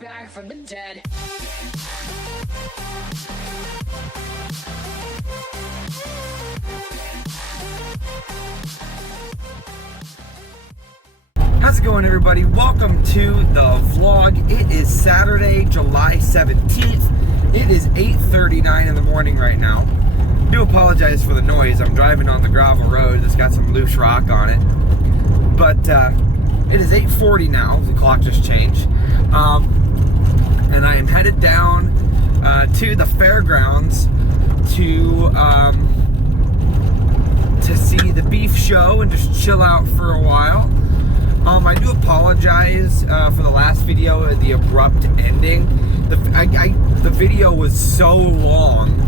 back from the dead. How's it going, everybody? Welcome to the vlog. It is Saturday, July 17th. It is 8:39 in the morning right now. I do apologize for the noise. I'm driving on the gravel road that's got some loose rock on it. But it is 8:40 now. The clock just changed. And I am headed down to the fairgrounds to see the beef show and just chill out for a while. I do apologize for the last video, the abrupt ending. The video was so long.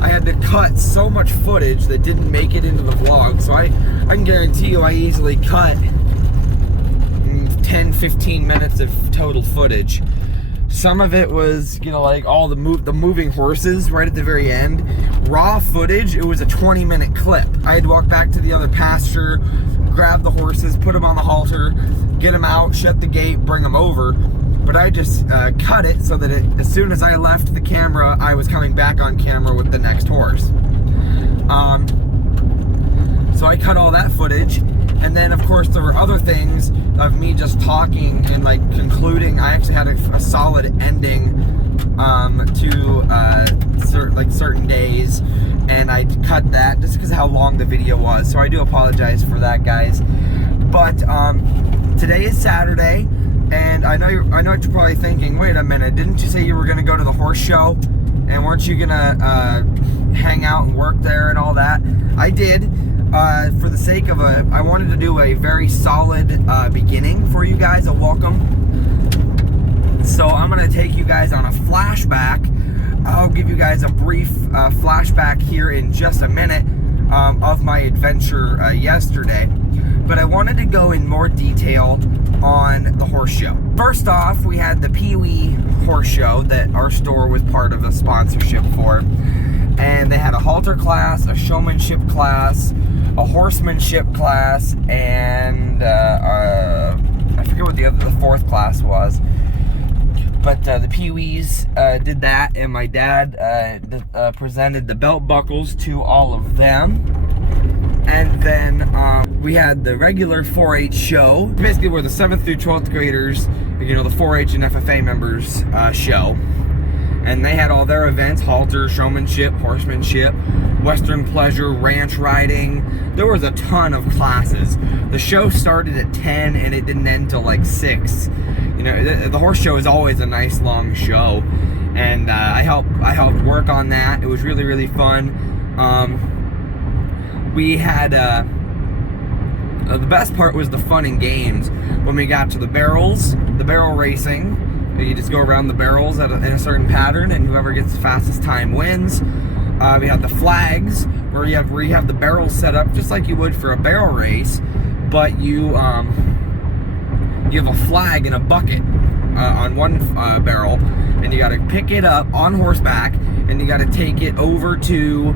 I had to cut so much footage that didn't make it into the vlog. So I can guarantee you I easily cut 10-15 minutes of total footage. Some of it was, you know, like all the moving horses right at the very end. Raw footage, it was a 20-minute clip. I had to walk back to the other pasture, grab the horses, put them on the halter, get them out, shut the gate, bring them over. But I just cut it so that as soon as I left the camera, I was coming back on camera with the next horse. So I cut all that footage. And then, of course, there were other things of me just talking and, like, concluding. I actually had a solid ending to certain days, and I cut that just because of how long the video was. So I do apologize for that, guys. But today is Saturday, and I know what you're probably thinking. Wait a minute, didn't you say you were going to go to the horse show? And weren't you going to hang out and work there and all that? I did. For the sake of I wanted to do a very solid beginning for you guys, a welcome. So I'm going to take you guys on a flashback. I'll give you guys a brief flashback here in just a minute of my adventure yesterday. But I wanted to go in more detail on the horse show. First off, we had the Pee Wee horse show that our store was part of a sponsorship for. And they had a halter class, a showmanship class, a horsemanship class, and I forget what the fourth class was. But the Pee-wees did that, and my dad presented the belt buckles to all of them. And then we had the regular 4-H show, basically where the 7th through 12th graders, you know, the 4-H and FFA members show. And they had all their events: halter, showmanship, horsemanship, western pleasure, ranch riding. There was a ton of classes. The show started at 10 and it didn't end till like 6. You know, the horse show is always a nice long show. And I helped work on that. It was really, really fun. We had the best part was the fun and games. When we got to the barrel racing, you just go around the barrels in a certain pattern, and whoever gets the fastest time wins. We have the flags, where you have the barrels set up just like you would for a barrel race, but you have a flag in a bucket on one barrel, and you got to pick it up on horseback, and you got to take it over to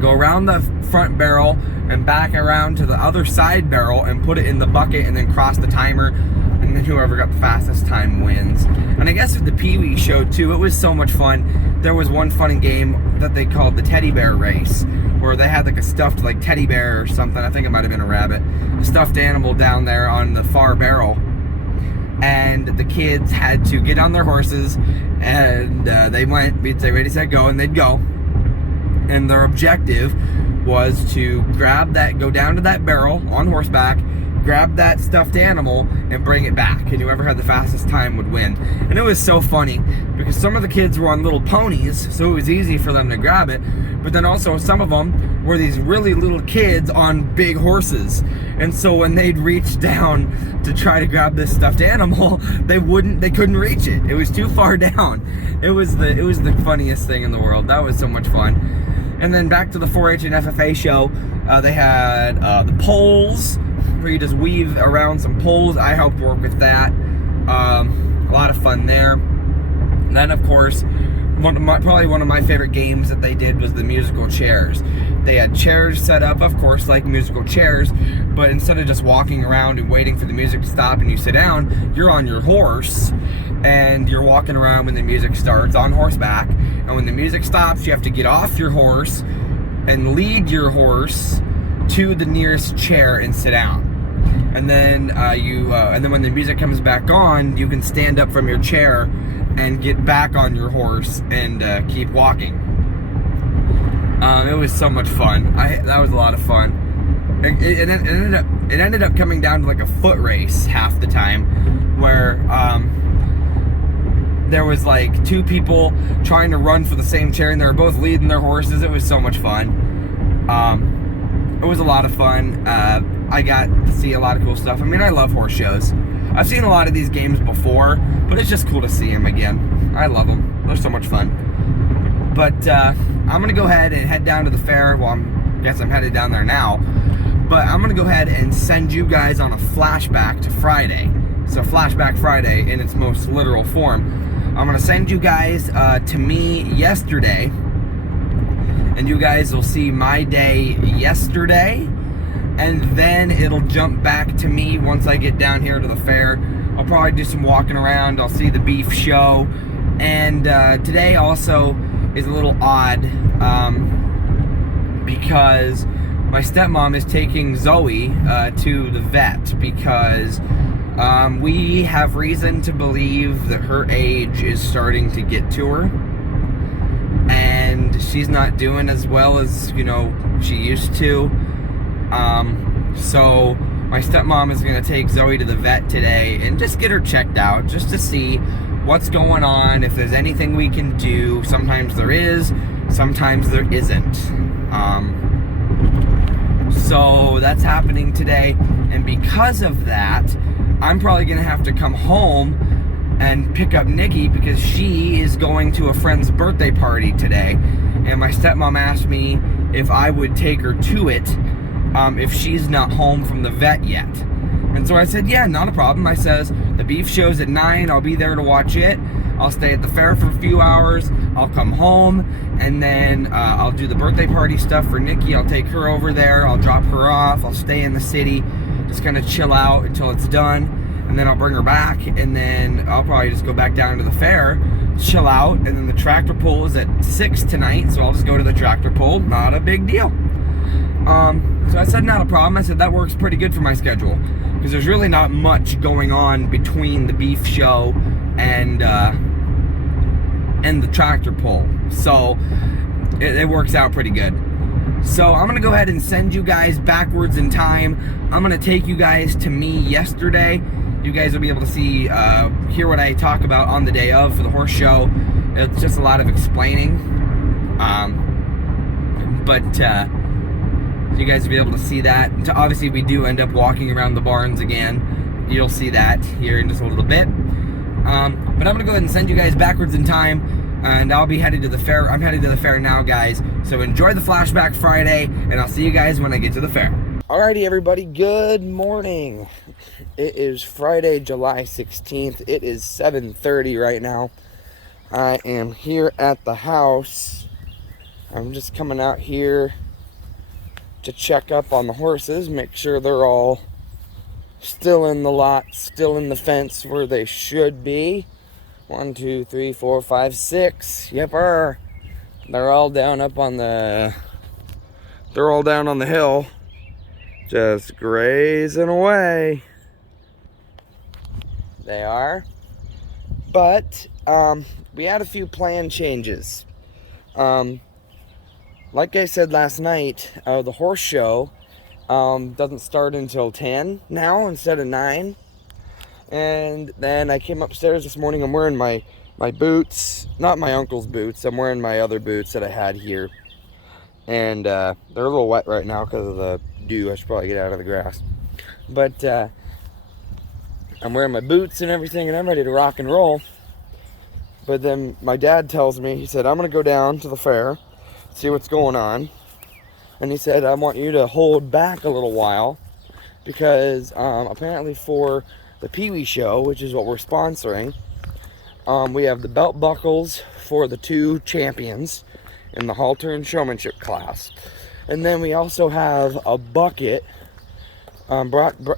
go around the front barrel and back around to the other side barrel and put it in the bucket, and then cross the timer. And then whoever got the fastest time wins. And I guess with the Pee Wee show too, it was so much fun. There was one fun game that they called the teddy bear race, where they had like a stuffed like teddy bear or something. I think it might have been a rabbit, a stuffed animal down there on the far barrel. And the kids had to get on their horses, and we'd say ready, set, go, and they'd go. And their objective was to go down to that barrel on horseback, grab that stuffed animal and bring it back, and whoever had the fastest time would win. And it was so funny because some of the kids were on little ponies, so it was easy for them to grab it, but then also some of them were these really little kids on big horses, and so when they'd reach down to try to grab this stuffed animal, they couldn't reach it. It was too far down. It was the funniest thing in the world. That was so much fun. And then back to the 4-H and FFA show, they had the poles, where you just weave around some poles. I helped work with that. A lot of fun there. And then, of course, probably one of my favorite games that they did was the musical chairs. They had chairs set up, of course, like musical chairs, but instead of just walking around and waiting for the music to stop and you sit down, you're on your horse and you're walking around when the music starts on horseback. And when the music stops, you have to get off your horse and lead your horse to the nearest chair and sit down. And then and then when the music comes back on, you can stand up from your chair and get back on your horse and keep walking. It was so much fun. That was a lot of fun. It ended up coming down to like a foot race half the time, where there was like two people trying to run for the same chair, and they were both leading their horses. It was so much fun. It was a lot of fun. I got to see a lot of cool stuff. I mean, I love horse shows. I've seen a lot of these games before, but it's just cool to see them again. I love them. They're so much fun. But I'm going to go ahead and head down to the fair. Well, I guess I'm headed down there now. But I'm going to go ahead and send you guys on a flashback to Friday. So Flashback Friday in its most literal form. I'm going to send you guys to me yesterday. And you guys will see my day yesterday. And then it'll jump back to me once I get down here to the fair. I'll probably do some walking around. I'll see the beef show. And today also is a little odd because my stepmom is taking Zoe to the vet because we have reason to believe that her age is starting to get to her. And she's not doing as well as, you know, she used to. So my stepmom is going to take Zoe to the vet today and just get her checked out, just to see what's going on, if there's anything we can do. Sometimes there is, sometimes there isn't. So that's happening today, and because of that, I'm probably going to have to come home and pick up Nikki because she is going to a friend's birthday party today, and my stepmom asked me if I would take her to it if she's not home from the vet yet. And so I said, yeah, not a problem. I says, the beef show's at 9, I'll be there to watch it. I'll stay at the fair for a few hours. I'll come home, and then I'll do the birthday party stuff for Nikki. I'll take her over there. I'll drop her off. I'll stay in the city, just kind of chill out until it's done. And then I'll bring her back, and then I'll probably just go back down to the fair, chill out, and then the tractor pull is at 6 tonight, so I'll just go to the tractor pull. Not a big deal. So I said, not a problem. I said, that works pretty good for my schedule, because there's really not much going on between the beef show and the tractor pull. So it works out pretty good. So I'm going to go ahead and send you guys backwards in time. I'm going to take you guys to me yesterday. You guys will be able to see, hear what I talk about on the day of for the horse show. It's just a lot of explaining. You guys will be able to see that. Obviously, we do end up walking around the barns again. You'll see that here in just a little bit. But I'm going to go ahead and send you guys backwards in time, and I'll be headed to the fair. I'm headed to the fair now, guys. So enjoy the Flashback Friday, and I'll see you guys when I get to the fair. Alrighty, everybody, good morning. It is Friday, July 16th. It is 7:30 right now. I am here at the house. I'm just coming out here to check up on the horses, make sure they're all still in the lot, still in the fence where they should be. 1, 2, 3, 4, 5, 6. Yepper. They're all down on the hill, just grazing away. They are. But we had a few plan changes. Like I said last night, the horse show doesn't start until 10 now instead of 9. And then I came upstairs this morning. I'm wearing my boots, not my uncle's boots. I'm wearing my other boots that I had here. And they're a little wet right now because of the dew. I should probably get out of the grass. But I'm wearing my boots and everything, and I'm ready to rock and roll. But then my dad tells me, he said, I'm going to go down to the fair, see what's going on. And he said, I want you to hold back a little while because apparently for the Pee Wee show, which is what we're sponsoring, we have the belt buckles for the 2 champions in the halter and showmanship class. And then we also have a bucket,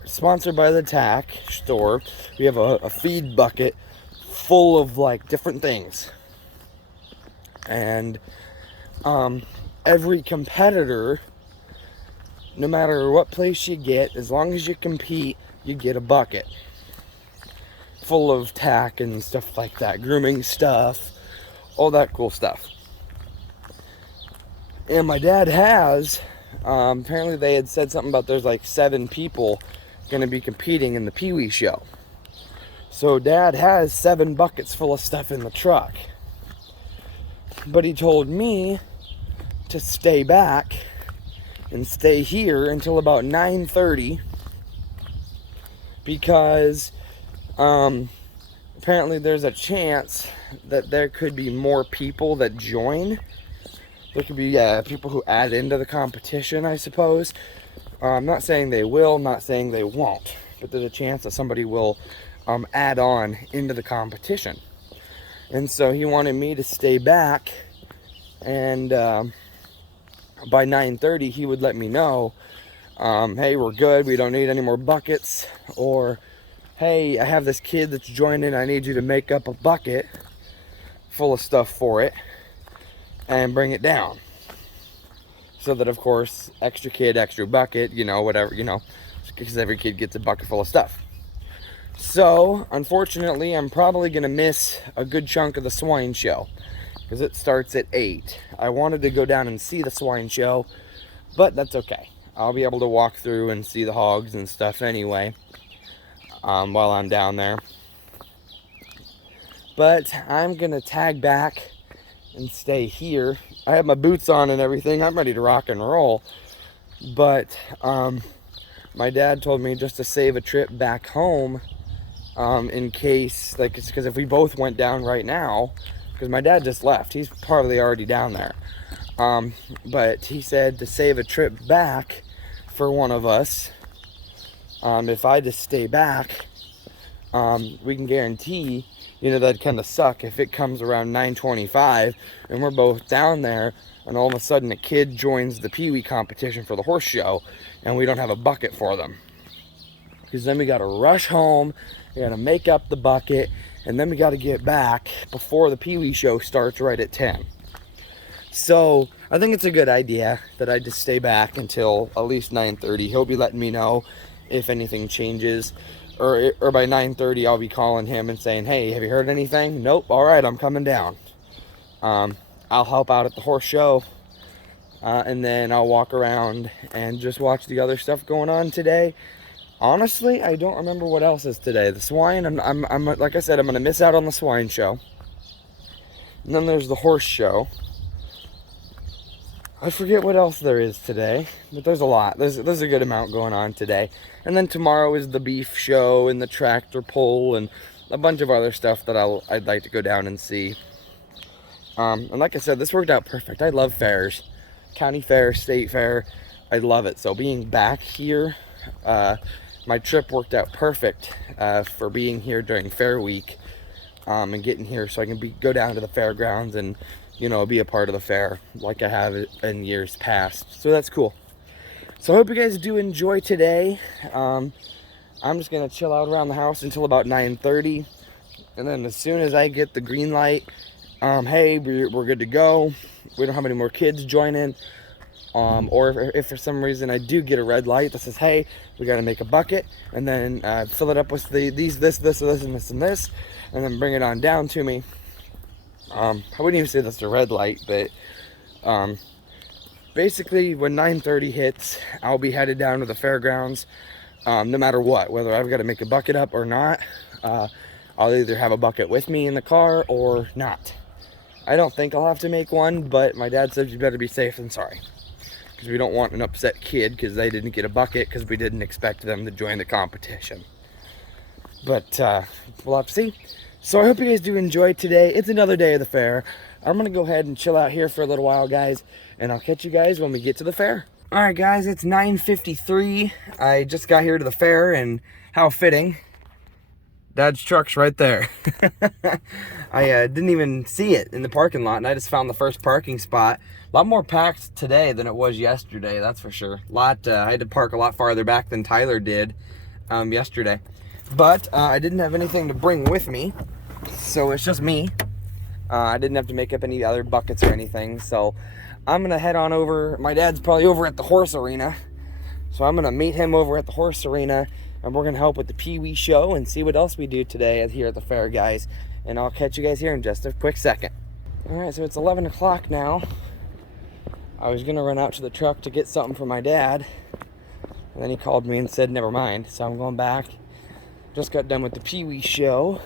sponsored by the Tack store. We have a feed bucket full of like different things. And every competitor, no matter what place you get, as long as you compete, you get a bucket full of tack and stuff like that, grooming stuff, all that cool stuff. And my dad has, apparently they had said something about there's like 7 people going to be competing in the Pee Wee show. So Dad has 7 buckets full of stuff in the truck. But he told me to stay back and stay here until about 9:30 because apparently there's a chance that there could be more people that join. There could be people who add into the competition, I suppose. I'm not saying they will, not saying they won't, but there's a chance that somebody will add on into the competition. And so he wanted me to stay back, and by 9:30 he would let me know, hey, we're good, we don't need any more buckets, or hey, I have this kid that's joining, I need you to make up a bucket full of stuff for it and bring it down. So that, of course, extra kid, extra bucket, whatever, because every kid gets a bucket full of stuff. So, unfortunately, I'm probably going to miss a good chunk of the swine show because it starts at 8. I wanted to go down and see the swine show, but that's okay. I'll be able to walk through and see the hogs and stuff anyway while I'm down there. But I'm going to tag back and stay here. I have my boots on and everything. I'm ready to rock and roll. But my dad told me just to save a trip back home in case, like, it's because if we both went down right now, because my dad just left. He's probably already down there. But he said to save a trip back for one of us, if I just stay back, we can guarantee, that'd kind of suck if it comes around 9:25 and we're both down there and all of a sudden a kid joins the Pee Wee competition for the horse show and we don't have a bucket for them. Because then we got to rush home, we got to make up the bucket, and then we got to get back before the Pee Wee show starts right at 10. So I think it's a good idea that I just stay back until at least 9:30. He'll be letting me know if anything changes. Or by 9:30, I'll be calling him and saying, hey, have you heard anything? Nope. All right, I'm coming down. I'll help out at the horse show. And then I'll walk around and just watch the other stuff going on today. Honestly, I don't remember what else is today. The swine, I'm like I said, I'm going to miss out on the swine show. And then there's the horse show. I forget what else there is today, but there's a lot. There's a good amount going on today. And then tomorrow is the beef show and the tractor pull and a bunch of other stuff that I'd like to go down and see. And like I said, this worked out perfect. I love fairs. County fair, state fair. I love it. So being back here, my trip worked out perfect for being here during fair week and getting here so I can go down to the fairgrounds and be a part of the fair like I have in years past. So that's cool. So I hope you guys do enjoy today. I'm just going to chill out around the house until about 9:30. And then as soon as I get the green light, hey, we're good to go. We don't have any more kids joining. Or if for some reason I do get a red light that says, hey, we got to make a bucket. And then fill it up with this, and this. And then bring it on down to me. I wouldn't even say that's a red light, but basically when 9:30 hits, I'll be headed down to the fairgrounds, no matter what, whether I've got to make a bucket up or not. I'll either have a bucket with me in the car or not. I don't think I'll have to make one, but my dad said you better be safe than sorry, because we don't want an upset kid because they didn't get a bucket because we didn't expect them to join the competition. But we'll have to see. So I hope you guys do enjoy today. It's another day of the fair. I'm going to go ahead and chill out here for a little while, guys. And I'll catch you guys when we get to the fair. Alright, guys. It's 9:53. I just got here to the fair, and how fitting. Dad's truck's right there. I didn't even see it in the parking lot, and I just found the first parking spot. A lot more packed today than it was yesterday, that's for sure. I had to park a lot farther back than Tyler did yesterday. But I didn't have anything to bring with me, so it's just me. I didn't have to make up any other buckets or anything, so I'm going to head on over. My dad's probably over at the horse arena, so I'm going to meet him over at the horse arena, and we're going to help with the Pee Wee show and see what else we do today here at the fair, guys. And I'll catch you guys here in just a quick second. All right, so it's 11 o'clock now. I was going to run out to the truck to get something for my dad, and then he called me and said, never mind. So I'm going back. Just got done with the Pee Wee show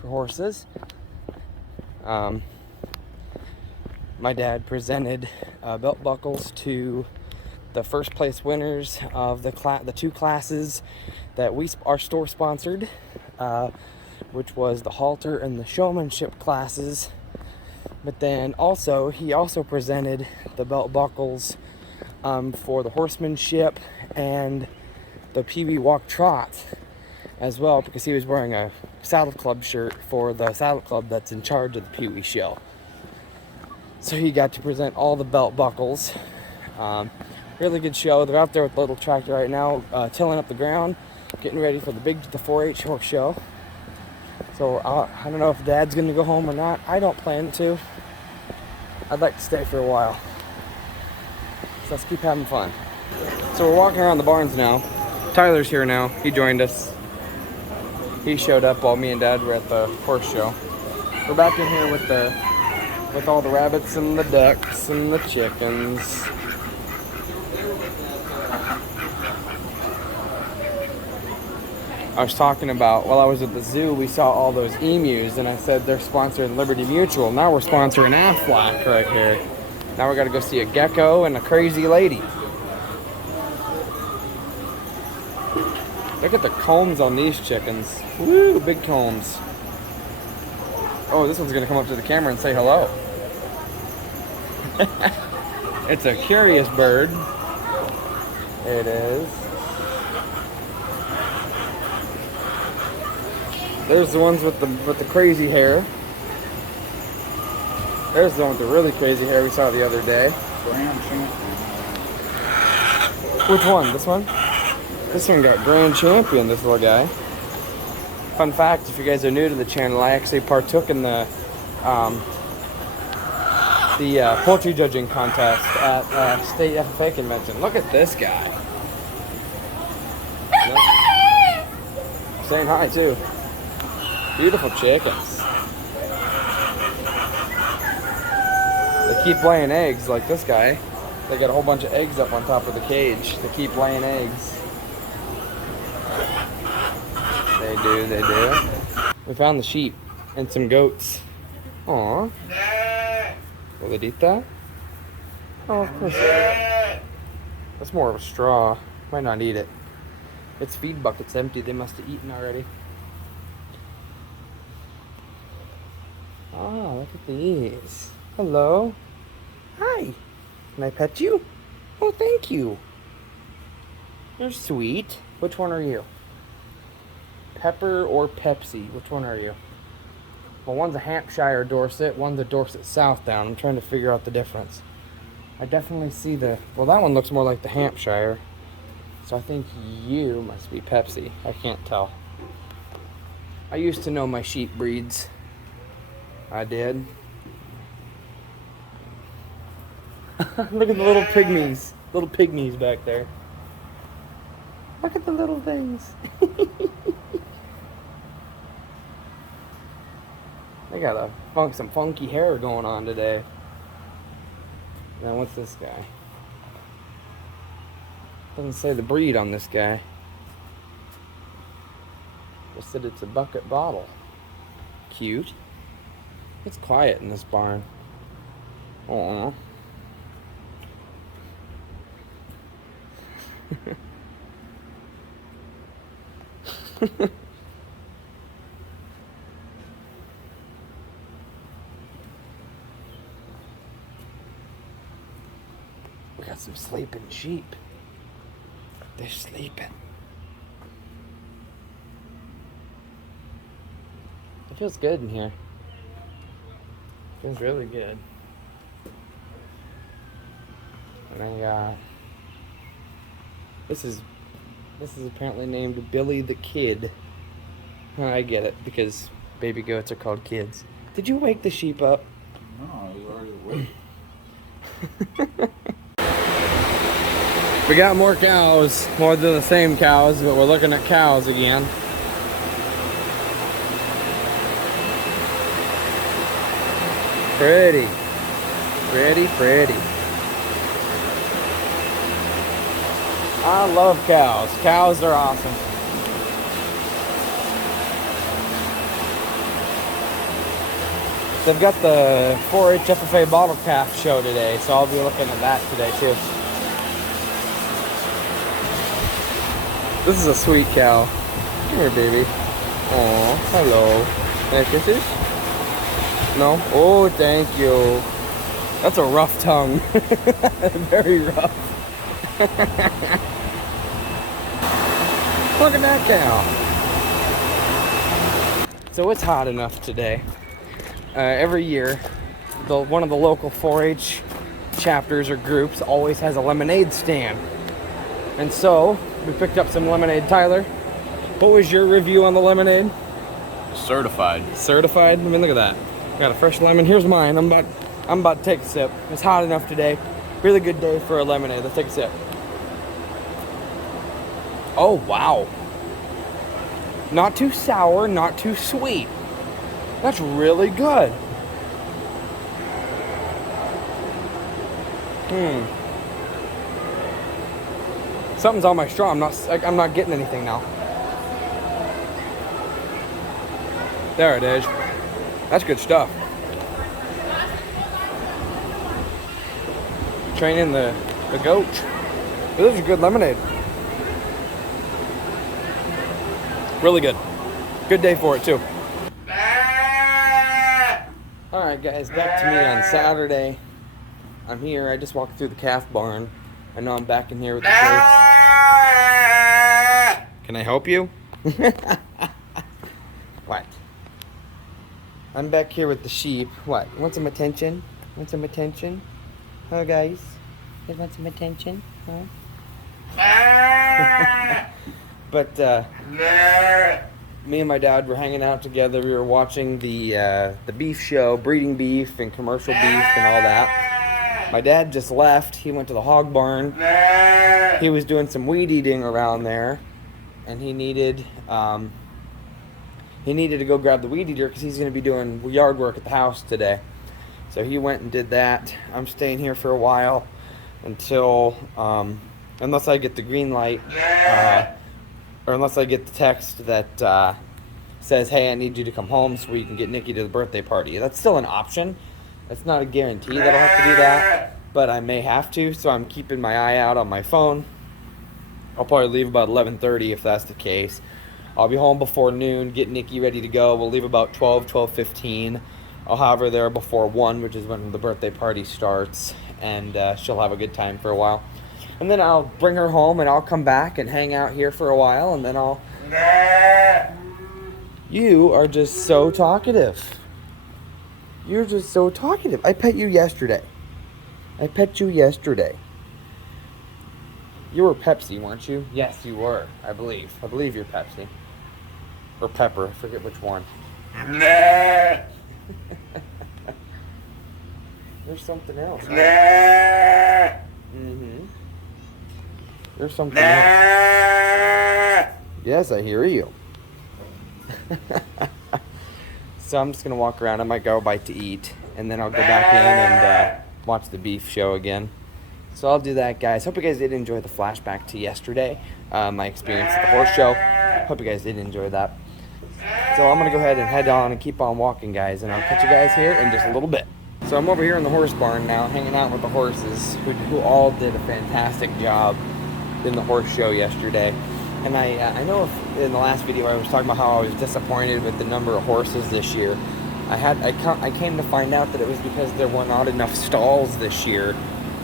for horses. My dad presented belt buckles to the first place winners of the two classes that our store sponsored, which was the halter and the showmanship classes. But then he also presented the belt buckles for the horsemanship and the Pee Wee walk trot as well, because he was wearing a Saddle Club shirt for the Saddle Club that's in charge of the Pee Wee show. So he got to present all the belt buckles. Really good show. They're out there with the little tractor right now, tilling up the ground, getting ready for the 4-H horse show. So I don't know if Dad's going to go home or not. I don't plan to. I'd like to stay for a while. So let's keep having fun. So we're walking around the barns now. Tyler's here now. He joined us. He showed up while me and Dad were at the horse show. We're back in here with all the rabbits and the ducks and the chickens. I was talking about, while I was at the zoo, we saw all those emus, and I said they're sponsoring Liberty Mutual. Now we're sponsoring Aflac right here. Now we got to go see a gecko and a crazy lady. Look at the combs on these chickens. Woo, big combs. Oh, this one's going to come up to the camera and say hello. It's a curious bird. It is. There's the ones with the crazy hair. There's the one with the really crazy hair we saw the other day. Grand Champion. Which one? This one? This one got Grand Champion, this little guy. Fun fact, if you guys are new to the channel, I actually partook in the poultry judging contest at State FFA convention. Look at this guy. Saying hi too. Beautiful chickens. They keep laying eggs like this guy. They got a whole bunch of eggs up on top of the cage. They keep laying eggs. They do. We found the sheep and some goats. Aww. Will it eat that? Oh, of course. That's more of a straw. Might not eat it. Its feed bucket's empty. They must have eaten already. Oh, look at these. Hello. Hi. Can I pet you? Oh, thank you. You're sweet. Which one are you? Pepper or Pepsi? Which one are you? Well, one's a Hampshire Dorset, one's a Dorset Southdown. I'm trying to figure out the difference. I definitely see well, that one looks more like the Hampshire. So I think you must be Pepsi. I can't tell. I used to know my sheep breeds. I did. Look at the little pygmies. Little pygmies back there. Look at the little things. They got some funky hair going on today. Now what's this guy? Doesn't say the breed on this guy. Just said it's a bucket bottle. Cute. It's quiet in this barn. Aww. We got some sleeping sheep. They're sleeping. It feels good in here. Feels really good. And this is apparently named Billy the Kid. I get it, because baby goats are called kids. Did you wake the sheep up? No, I was already awake. We got more cows, more than the same cows, but we're looking at cows again. Pretty. Pretty, pretty. I love cows. Cows are awesome. They've got the 4-H FFA bottle calf show today, so I'll be looking at that today too. This is a sweet cow. Come here, baby. Aw, hello. Any kisses? No? Oh, thank you. That's a rough tongue. Very rough. Look at that cow. So it's hot enough today. Every year, one of the local 4-H chapters or groups always has a lemonade stand. And so, we picked up some lemonade. Tyler, what was your review on the lemonade? Certified. Certified? I mean, look at that. Got a fresh lemon. Here's mine. I'm about to take a sip. It's hot enough today. Really good day for a lemonade. Let's take a sip. Oh, wow. Not too sour, not too sweet. That's really good. Something's on my straw. I'm not getting anything now. There it is. That's good stuff. Training the goat. This is a good lemonade. Really good. Good day for it too. Alright guys, back to me on Saturday. I'm here. I just walked through the calf barn. I know I'm back in here with the goats. Can I help you? What? I'm back here with the sheep. What? Want some attention? Want some attention? Huh, guys? You want some attention? Huh? But, me and my dad were hanging out together. We were watching the beef show, breeding beef and commercial beef and all that. My dad just left. He went to the hog barn. He was doing some weed eating around there, and he needed to go grab the weed eater because he's going to be doing yard work at the house today. So he went and did that. I'm staying here for a while until, unless I get the green light, or unless I get the text that says, hey, I need you to come home so we can get Nikki to the birthday party. That's still an option. That's not a guarantee that I'll have to do that, but I may have to, so I'm keeping my eye out on my phone. I'll probably leave about 11:30 if that's the case. I'll be home before noon, get Nikki ready to go. We'll leave about 12:15. I'll have her there before 1, which is when the birthday party starts, and she'll have a good time for a while. And then I'll bring her home, and I'll come back and hang out here for a while, and then I'll... You are just so talkative. You're just so talkative. I pet you yesterday. I pet you yesterday. You were Pepsi, weren't you? Yes, you were, I believe. I believe you're Pepsi. Or Pepper, I forget which one. There's something else. Huh? There's something else. Yes, I hear you. So I'm just going to walk around. I might go bite to eat, and then I'll go back in and watch the beef show again. So I'll do that, guys. Hope you guys did enjoy the flashback to yesterday, my experience at the horse show. Hope you guys did enjoy that. So I'm going to go ahead and head on and keep on walking, guys, and I'll catch you guys here in just a little bit. So I'm over here in the horse barn now, hanging out with the horses, who all did a fantastic job in the horse show yesterday. And I know in the last video I was talking about how I was disappointed with the number of horses this year. I came to find out that it was because there were not enough stalls this year.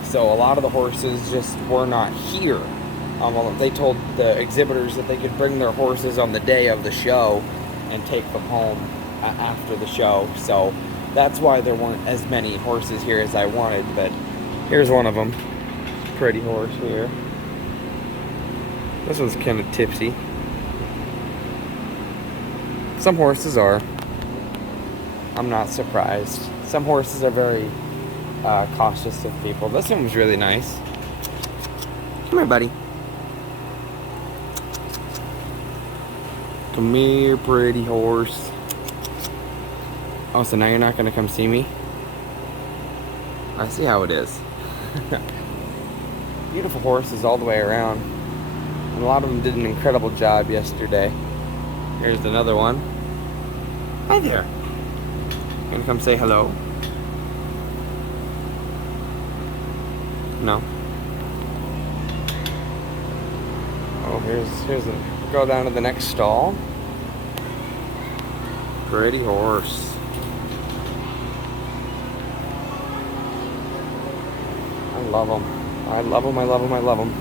So a lot of the horses just were not here. They told the exhibitors that they could bring their horses on the day of the show and take them home. after the show, so that's why there weren't as many horses here as I wanted. But here's one of them. Pretty horse here. This one's kind of tipsy. Some horses are. I'm not surprised. Some horses are very cautious of people. This one was really nice. Come here, buddy. Come here, pretty horse. Oh, so now you're not gonna come see me? I see how it is. Beautiful horses all the way around. And a lot of them did an incredible job yesterday. Here's another one. Hi there. Gonna come say hello? No. Oh, here's a go down to the next stall. Pretty horse. I love them. I love them, I love them, I love them.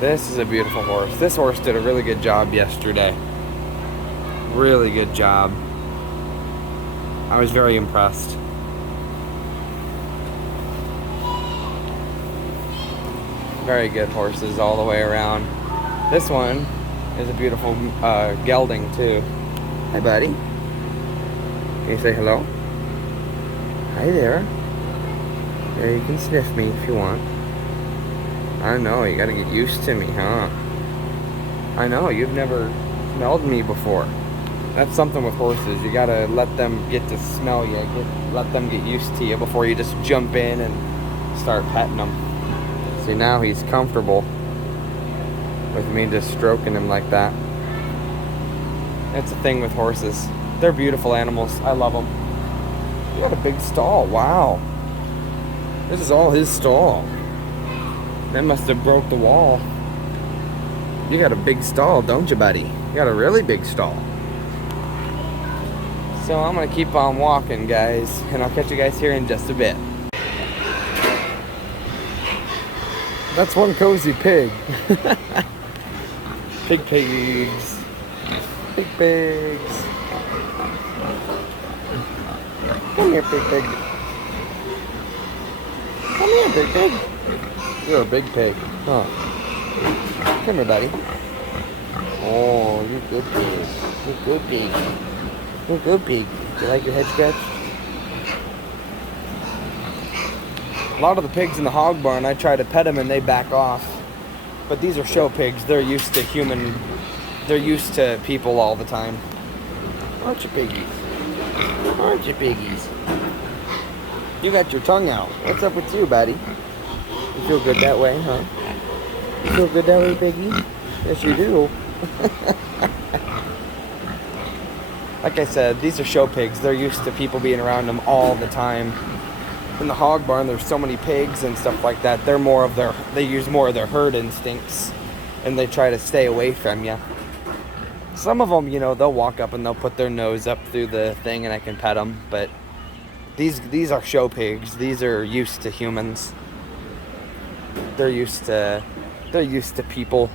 This is a beautiful horse. This horse did a really good job yesterday. Really good job. I was very impressed. Very good horses all the way around. This one is a beautiful gelding too. Hi, buddy. Can you say hello? Hi there. Yeah, you can sniff me if you want. I know, you gotta get used to me, huh? I know, you've never smelled me before. That's something with horses. You gotta let them get to smell you. Let them get used to you before you just jump in and start petting them. See, now he's comfortable with me just stroking him like that. That's the thing with horses. They're beautiful animals. I love them. You got a big stall. Wow. This is all his stall. That must have broke the wall. You got a big stall, don't you, buddy? You got a really big stall. So I'm gonna keep on walking, guys, and I'll catch you guys here in just a bit. That's one cozy pig. Pigs. Big pigs. Come here, big pig. Come here, big pig. You're a big pig. Huh. Come here, buddy. Oh, you're good pig. You're good pig. You're good pig. You like your head scratched? A lot of the pigs in the hog barn, I try to pet them and they back off. But these are show pigs. They're used to people all the time. Aren't you piggies? Aren't you piggies? You got your tongue out. What's up with you, buddy? You feel good that way, huh? You feel good that way, piggy? Yes, you do. Like I said, these are show pigs. They're used to people being around them all the time. In the hog barn, there's so many pigs and stuff like that. They use more of their herd instincts, and they try to stay away from you. Some of them, they'll walk up and they'll put their nose up through the thing, and I can pet them. But these are show pigs. These are used to humans. They're used to people,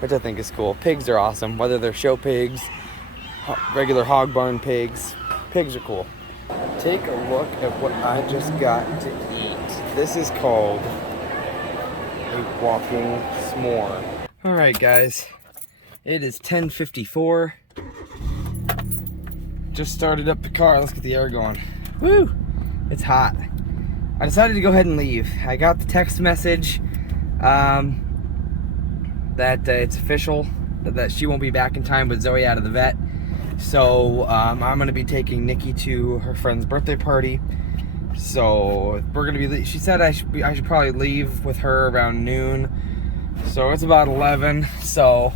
which I think is cool. Pigs are awesome, whether they're show pigs, regular hog barn pigs. Pigs are cool. Take a look at what I just got to eat. This is called a walking s'more. Alright guys, it is 10:54. Just started up the car. Let's get the air going. Woo! It's hot. I decided to go ahead and leave. I got the text message that it's official, that she won't be back in time with Zoe out of the vet. So I'm going to be taking Nikki to her friend's birthday party. So we're going to be, she said I should probably leave with her around noon. So it's about 11. So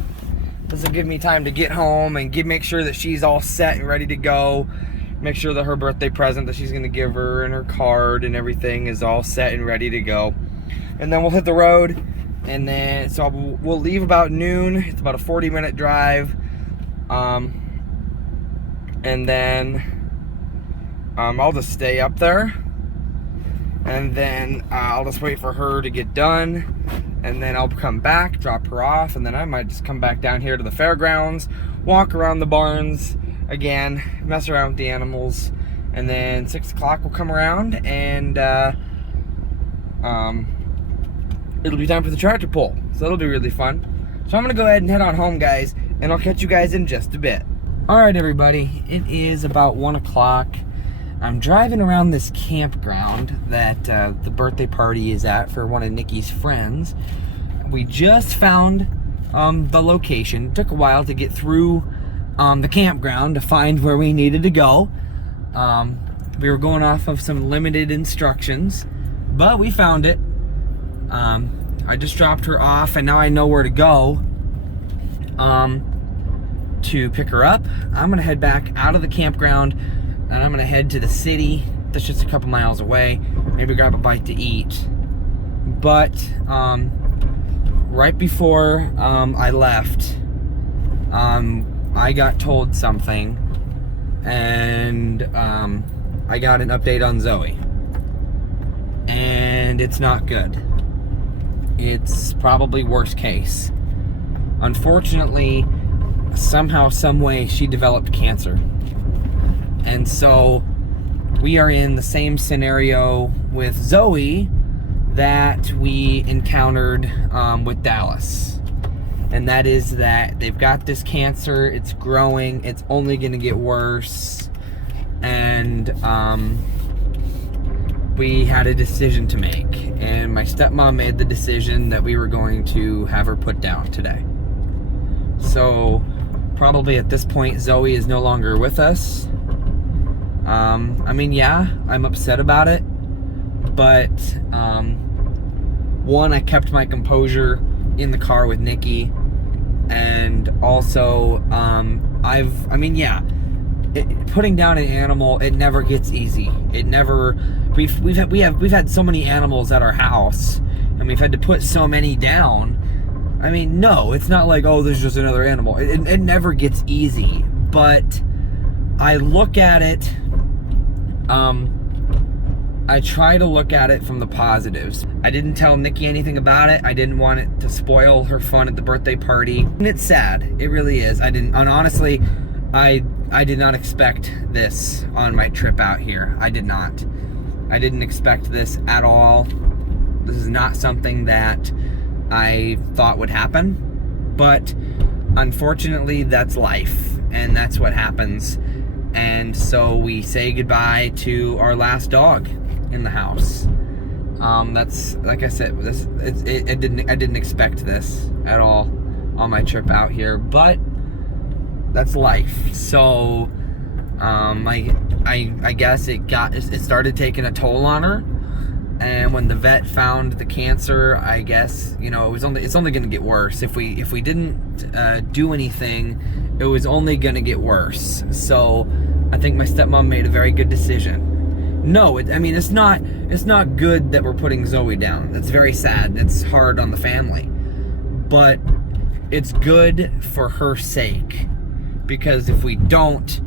this will give me time to get home and make sure that she's all set and ready to go. Make sure that her birthday present that she's going to give her and her card and everything is all set and ready to go. And then we'll hit the road. And then, so we'll leave about noon. It's about a 40-minute drive. And then I'll just stay up there. And then I'll just wait for her to get done. and then I'll come back, drop her off, and then I might just come back down here to the fairgrounds, walk around the barns again, mess around with the animals, and then 6 o'clock will come around, and it'll be time for the tractor pull. So that'll be really fun. So I'm gonna go ahead and head on home, guys, and I'll catch you guys in just a bit. All right, everybody, it is about 1 o'clock. I'm driving around this campground that the birthday party is at for one of Nikki's friends. We just found the location. It took a while to get through the campground to find where we needed to go. We were going off of some limited instructions, but we found it. I just dropped her off, and now I know where to go to pick her up. I'm gonna head back out of the campground, and I'm gonna head to the city that's just a couple miles away, maybe grab a bite to eat. But right before I left, I got told something, and I got an update on Zoe, and it's not good. It's probably worst case. Unfortunately, somehow, some way, she developed cancer. And so we are in the same scenario with Zoe that we encountered with Dallas. And that is that they've got this cancer, it's growing, it's only gonna get worse. And we had a decision to make. And my stepmom made the decision that we were going to have her put down today. So probably at this point, Zoe is no longer with us. I mean, yeah, I'm upset about it, but one, I kept my composure in the car with Nikki, and also putting down an animal, it never gets easy. It never. We've had so many animals at our house, and we've had to put so many down. I mean, no, it's not like, oh, there's just another animal. It never gets easy, but I look at it, I try to look at it from the positives. I didn't tell Nikki anything about it. I didn't want it to spoil her fun at the birthday party. And it's sad, it really is. And honestly, I did not expect this on my trip out here. I did not. I didn't expect this at all. This is not something that I thought would happen, but unfortunately that's life, and that's what happens. And so we say goodbye to our last dog in the house. That's, like I said, I didn't expect this at all on my trip out here, but that's life. So I guess it started taking a toll on her. And when the vet found the cancer, I guess, you know, it's only going to get worse. If we didn't do anything, it was only going to get worse. So I think my stepmom made a very good decision. No, it's not good that we're putting Zoe down. It's very sad. It's hard on the family. But it's good for her sake, because if we don't,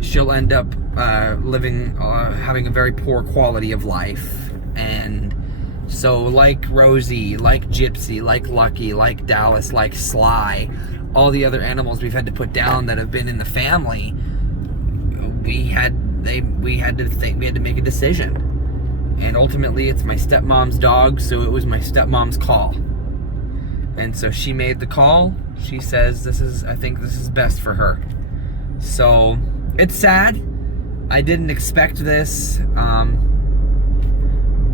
she'll end up having a very poor quality of life. And so, like Rosie, like Gypsy, like Lucky, like Dallas, like Sly, all the other animals we've had to put down that have been in the family, we had to make a decision. And ultimately, it's my stepmom's dog, so it was my stepmom's call. And so she made the call. She says, I think this is best for her. So it's sad. I didn't expect this.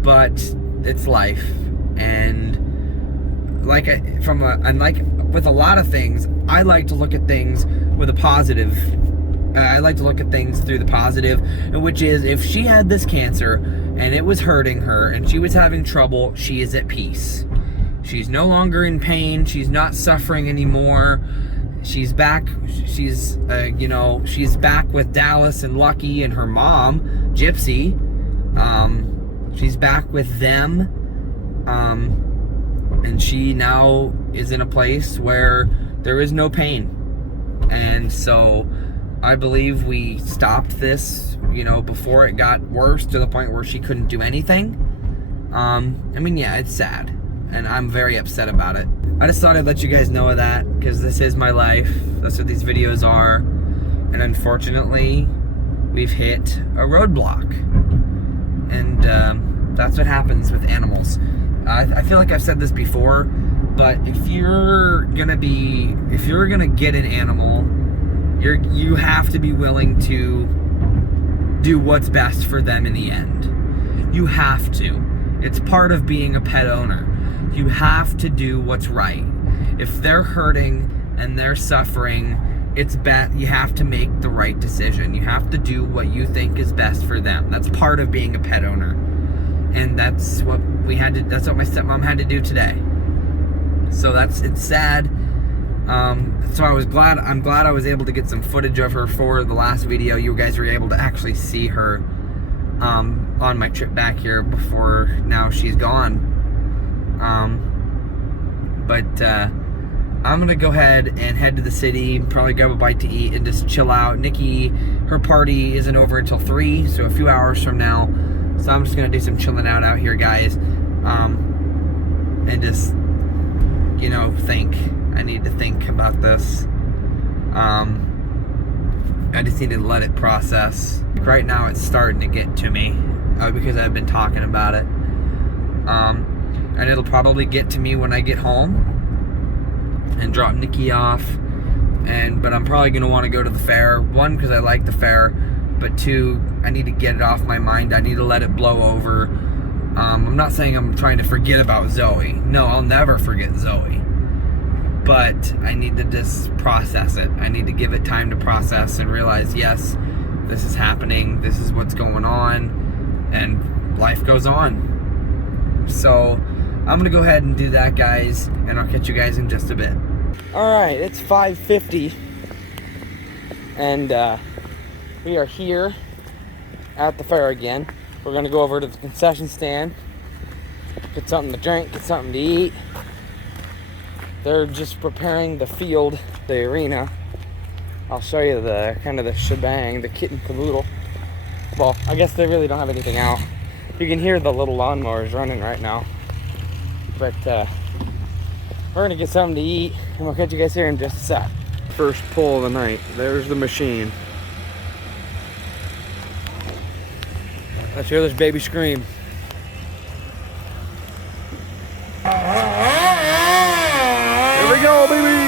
But it's life, and with a lot of things, I like to look at things with a positive. I like to look at things through the positive, which is, if she had this cancer and it was hurting her and she was having trouble, she is at peace. She's no longer in pain. She's not suffering anymore. She's back. She's back with Dallas and Lucky and her mom, Gypsy. She's back with them, and she now is in a place where there is no pain. And so I believe we stopped this, before it got worse to the point where she couldn't do anything. Yeah, it's sad. and I'm very upset about it. I just thought I'd let you guys know of that, because this is my life. That's what these videos are. And unfortunately, we've hit a roadblock. And that's what happens with animals. I feel like I've said this before, but if you're gonna get an animal, you have to be willing to do what's best for them in the end. You have to. It's part of being a pet owner. You have to do what's right. If they're hurting and they're suffering, you have to make the right decision. You have to do what you think is best for them. That's part of being a pet owner. And that's what my stepmom had to do today. So it's sad. So I'm glad I was able to get some footage of her for the last video. You guys were able to actually see her on my trip back here before now she's gone. I'm gonna go ahead and head to the city, probably grab a bite to eat and just chill out. Nikki, her party isn't over until 3, so a few hours from now. So I'm just gonna do some chilling out here, guys, and just, think. I need to think about this. I just need to let it process. Right now it's starting to get to me because I've been talking about it. And it'll probably get to me when I get home and drop Nikki off. But I'm probably gonna want to go to the fair. 1, because I like the fair, but 2, I need to get it off my mind. I need to let it blow over. I'm not saying I'm trying to forget about Zoe. No, I'll never forget Zoe. But I need to just process it. I need to give it time to process and realize, yes, this is happening. This is what's going on, and life goes on. So I'm gonna go ahead and do that, guys, and I'll catch you guys in just a bit. All right, it's 5:50, and we are here at the fair again. We're gonna go over to the concession stand, get something to drink, get something to eat. They're just preparing the field, the arena. I'll show you the kind of the shebang, the kit and caboodle. Well, I guess they really don't have anything out. You can hear the little lawnmowers running right now. But we're gonna get something to eat, and we'll catch you guys here in just a sec. First pull of the night. There's the machine. Let's hear this baby scream. Here we go, baby!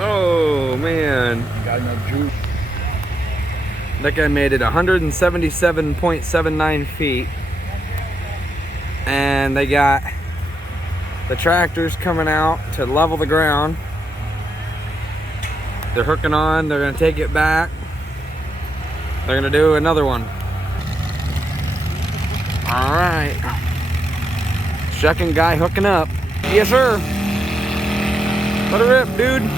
Oh, man. Got enough juice. That guy made it 177.79 feet. And they got the tractors coming out to level the ground. They're hooking on, they're gonna take it back. They're gonna do another one. All right. Second guy hooking up. Yes, sir. Let her rip, dude.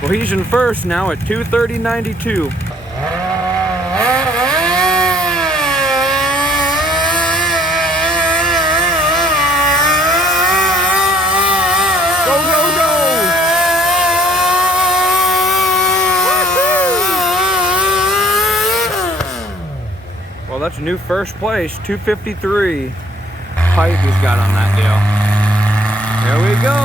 Well, he's in first now at 2:30.92. Go, go, go! Woohoo! Well, that's a new first place, 2:53. Pipe he's got on that deal. There we go.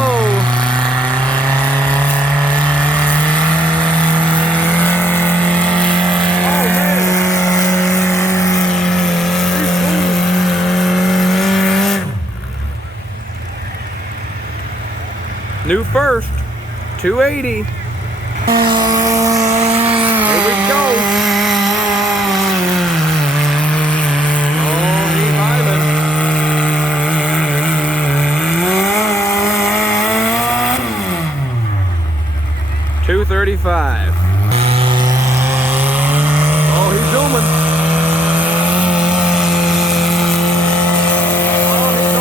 New first, 280. Here we go. Oh, he's vibing. 235. Oh, he's zooming. Oh, he's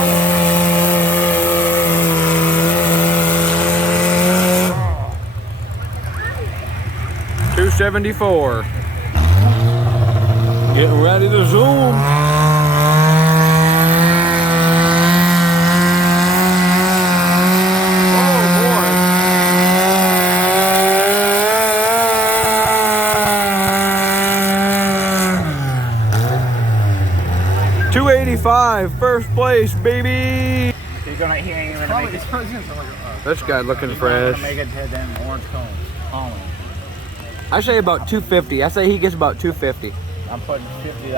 274. Getting ready to zoom. Oh boy. 285, first place, baby. He's gonna, he ain't gonna make it. This guy looking He's fresh. gonna make it to them orange cones. Holland. I say about 250. I say he gets about 250. I'm putting $50. He's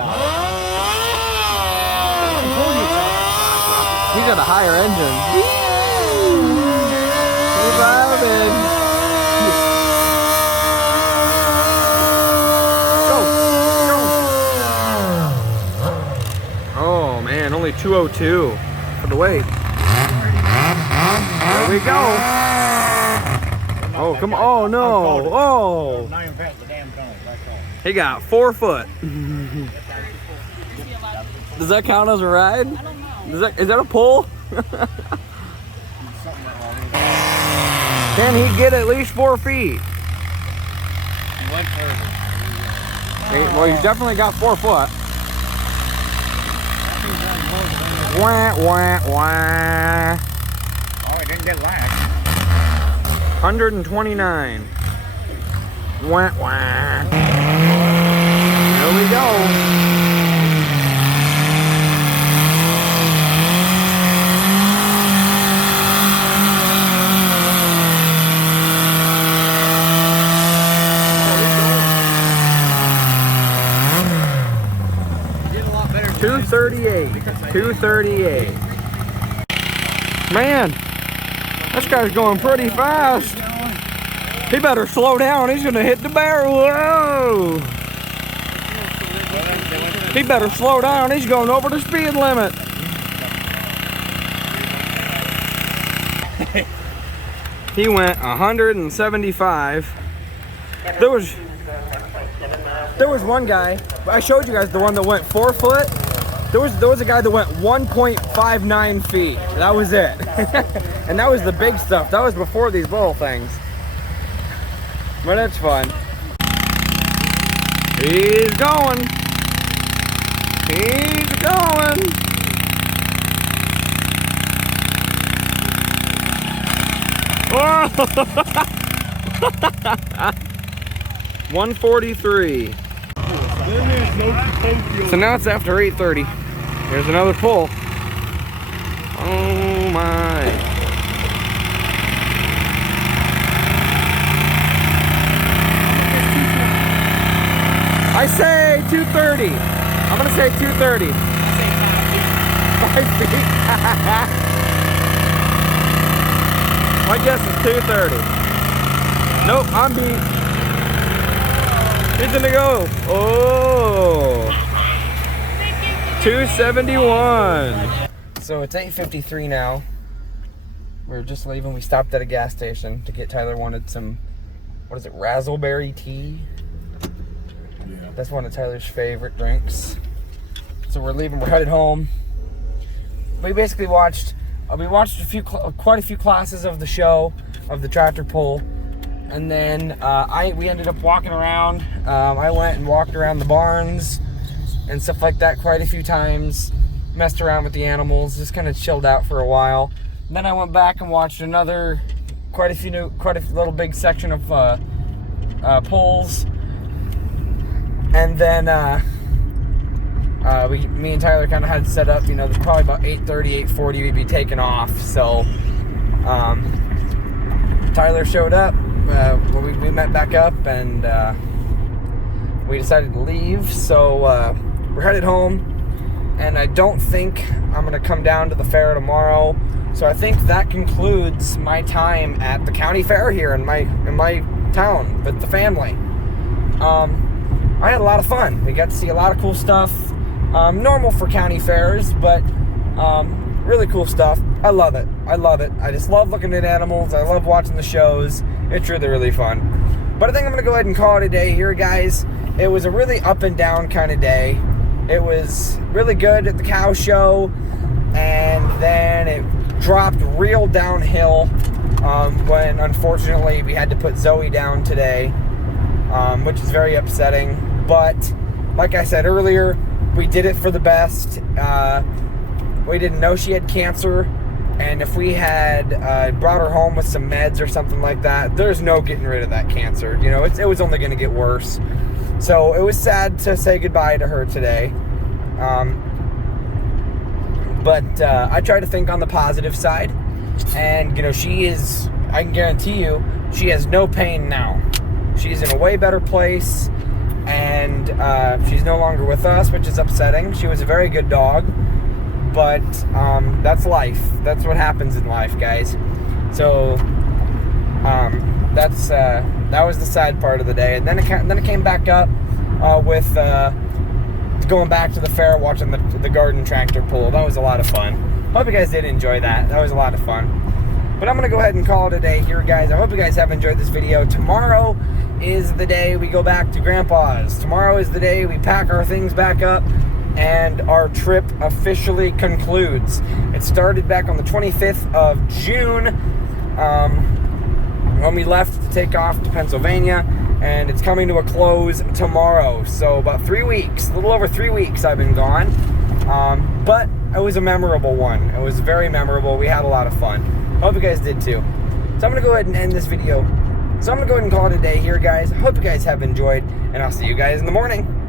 got a higher engine. He's driving. Go. Oh man, only 202 for the weight. There we go. Oh, come on. Oh, no. Oh. Not even past the damn cones. That's all. He got 4 foot. Does that count as a ride? I don't know. Is that a pull? Can he get at least 4 feet? He went further. Well, he's definitely got 4 foot. Wah, wah, wah. Oh, he didn't get last. 129. Wah, wah. There we go. Getting a lot better. 238. 238. Man, this guy's going pretty fast. He better slow down. He's gonna hit the barrel. Whoa! He better slow down. He's going over the speed limit. He went 175. There was one guy. I showed you guys the one that went 4 foot. There was a guy that went 1.59 feet. That was it. And that was the big stuff. That was before these little things. But it's fun. He's going. He's going. Oh! 143. So now it's after 8:30. There's another pull. Oh my. I say 230. I'm gonna say 230. 5 feet. My guess is 230. Nope, I'm beat. He's gonna go. Oh. 271. So it's 8:53 now. We're just leaving. We stopped at a gas station to get Tyler wanted some, what is it, raspberry tea? Yeah. That's one of Tyler's favorite drinks. So we're leaving. We're headed home. We basically watched quite a few classes of the show, of the tractor pull, and then we ended up walking around. I went and walked around the barns and stuff like that quite a few times. Messed around with the animals, just kind of chilled out for a while. And then I went back and watched quite a little big section of pulls. And then me and Tyler kind of had set up, probably about 8:30, 8:40 we'd be taking off. So Tyler showed up, we met back up, and we decided to leave. So we're headed home, and I don't think I'm gonna come down to the fair tomorrow. So I think that concludes my time at the county fair here in my town with the family. I had a lot of fun. We got to see a lot of cool stuff. Normal for county fairs, but really cool stuff. I love it. I just love looking at animals. I love watching the shows. It's really, really fun. But I think I'm going to go ahead and call it a day here, guys. It was a really up and down kind of day. It was really good at the cow show, and then it dropped real downhill when, unfortunately, we had to put Zoe down today. which is very upsetting. But like I said earlier, we did it for the best. We didn't know she had cancer, and if we had brought her home with some meds or something like that, there's no getting rid of that cancer. You know, it was only going to get worse. So it was sad to say goodbye to her today. But I try to think on the positive side. And, you know, I can guarantee you, she has no pain now. She's in a way better place. And she's no longer with us, which is upsetting. She was a very good dog. But that's life. That's what happens in life, guys. So that was the sad part of the day. And then it came back up with going back to the fair, watching the garden tractor pull. That was a lot of fun. Hope you guys did enjoy that. That was a lot of fun. But I'm going to go ahead and call it a day here, guys. I hope you guys have enjoyed this video. Tomorrow is the day we go back to Grandpa's. Tomorrow is the day we pack our things back up and our trip officially concludes. It started back on the 25th of June when we left to take off to Pennsylvania, and it's coming to a close tomorrow. So about 3 weeks, a little over 3 weeks I've been gone. But it was a memorable one. It was very memorable. We had a lot of fun. Hope you guys did too. So I'm going to go ahead and end this video. So I'm going to go ahead and call it a day here, guys. Hope you guys have enjoyed, and I'll see you guys in the morning.